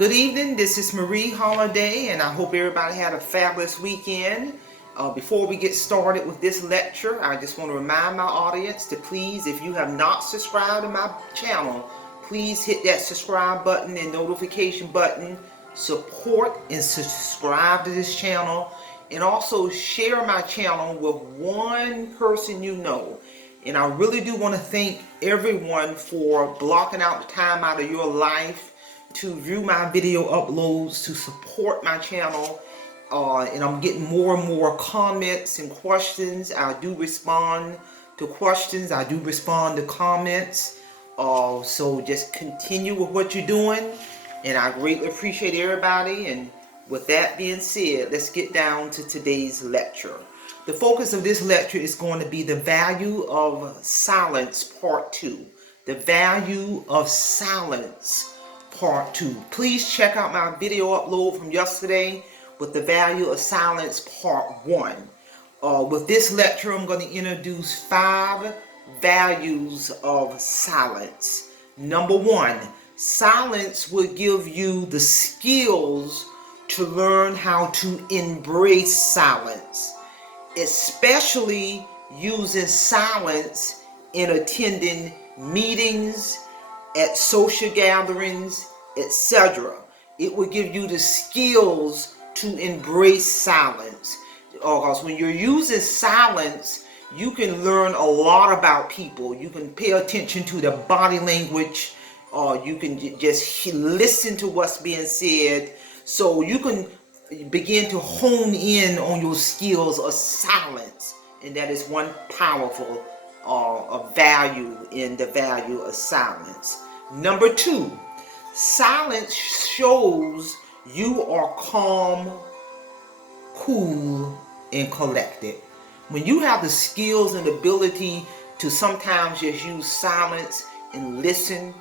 Good evening, this is Marie Holiday, and I hope everybody had a fabulous weekend. Before we get started with this lecture, I just want to remind my audience to please, if you have not subscribed to my channel, please hit that subscribe button and notification button, support and subscribe to this channel, and also share my channel with one person you know. And I really do want to thank everyone for blocking out the time out of your life to view my video uploads, to support my channel, and I'm getting more and more comments and questions. I do respond to questions, I do respond to comments, so just continue with what you're doing, and I greatly appreciate everybody. And with that being said, let's get down to today's lecture. The focus of this lecture is going to be the value of silence, part 2. The value of silence, part 2. Please check out my video upload from yesterday with the value of silence, part 1. With this lecture, I'm going to introduce 5 values of silence. Number 1, silence will give you the skills to learn how to embrace silence, especially using silence in attending meetings, at social gatherings, etc. It will give you the skills to embrace silence. Because when you're using silence, you can learn a lot about people. You can pay attention to the body language, you can just listen to what's being said, so you can begin to hone in on your skills of silence. And that is one powerful value in the value of silence. Number 2, silence shows you are calm, cool, and collected. When you have the skills and ability to sometimes just use silence and listen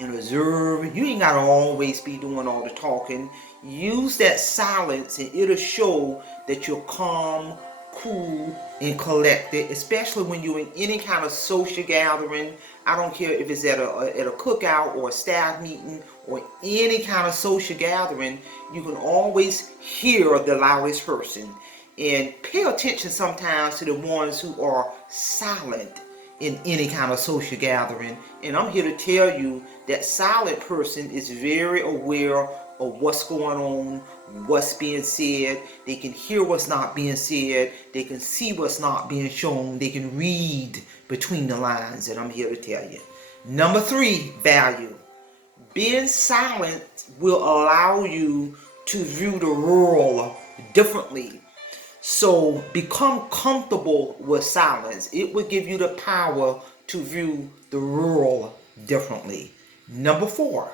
and observe, you ain't got to always be doing all the talking. Use that silence and it'll show that you're calm, cool, and collected, especially when you're in any kind of social gathering. I don't care if it's at a cookout or a staff meeting or any kind of social gathering, you can always hear the loudest person. And pay attention sometimes to the ones who are silent in any kind of social gathering. And I'm here to tell you that silent person is very aware of what's going on, what's being said. They can hear what's not being said. They can see what's not being shown. They can read between the lines, and I'm here to tell you. Number 3 value. Being silent will allow you to view the world differently. So become comfortable with silence. It will give you the power to view the world differently. Number 4,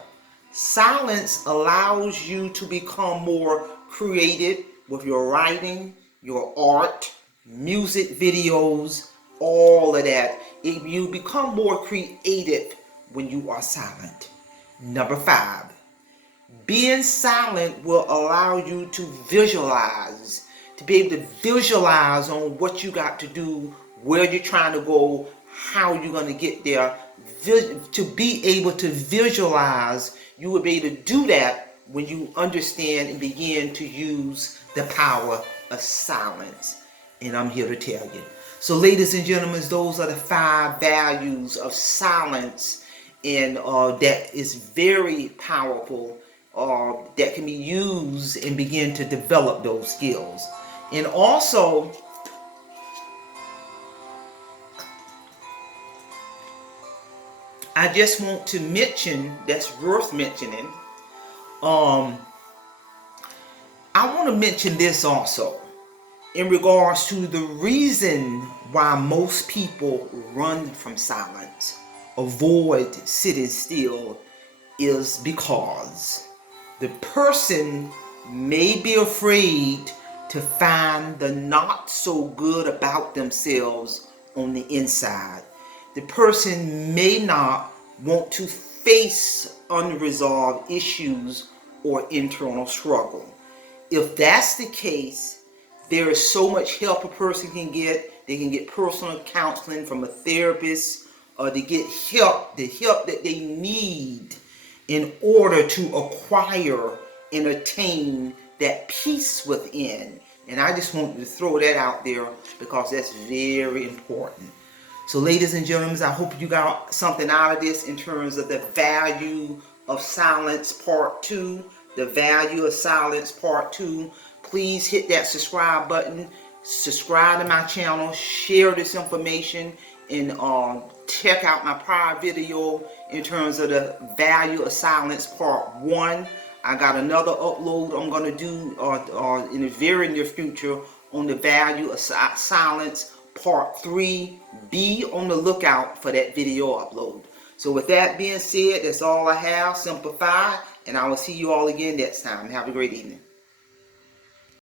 silence allows you to become more creative with your writing, your art, music videos, all of that. You become more creative when you are silent. Number 5, being silent will allow you to visualize, to be able to visualize on what you got to do, where you're trying to go, how you're going to get there. To be able to visualize, you will be able to do that when you understand and begin to use the power of silence. And I'm here to tell you. So ladies and gentlemen, those are the 5 values of silence, and that is very powerful, that can be used and begin to develop those skills. And also, I just want to mention, that's worth mentioning, I want to mention this also in regards to the reason why most people run from silence, avoid sitting still, is because the person may be afraid to find the not so good about themselves on the inside. The person may not want to face unresolved issues or internal struggle. If that's the case, there is so much help a person can get. They can get personal counseling from a therapist, or to get help, the help that they need in order to acquire and attain that peace within. And I just wanted to throw that out there because that's very important. So ladies and gentlemen, I hope you got something out of this in terms of the value of silence part 2. The value of silence part 2. Please hit that subscribe button. Subscribe to my channel. Share this information. And check out my prior video in terms of the value of silence part 1. I got another upload I'm going to do in the very near future on the value of silence part 3. Be on the lookout for that video upload. So with that being said, that's all I have. Simplify. And I will see you all again next time. Have a great evening.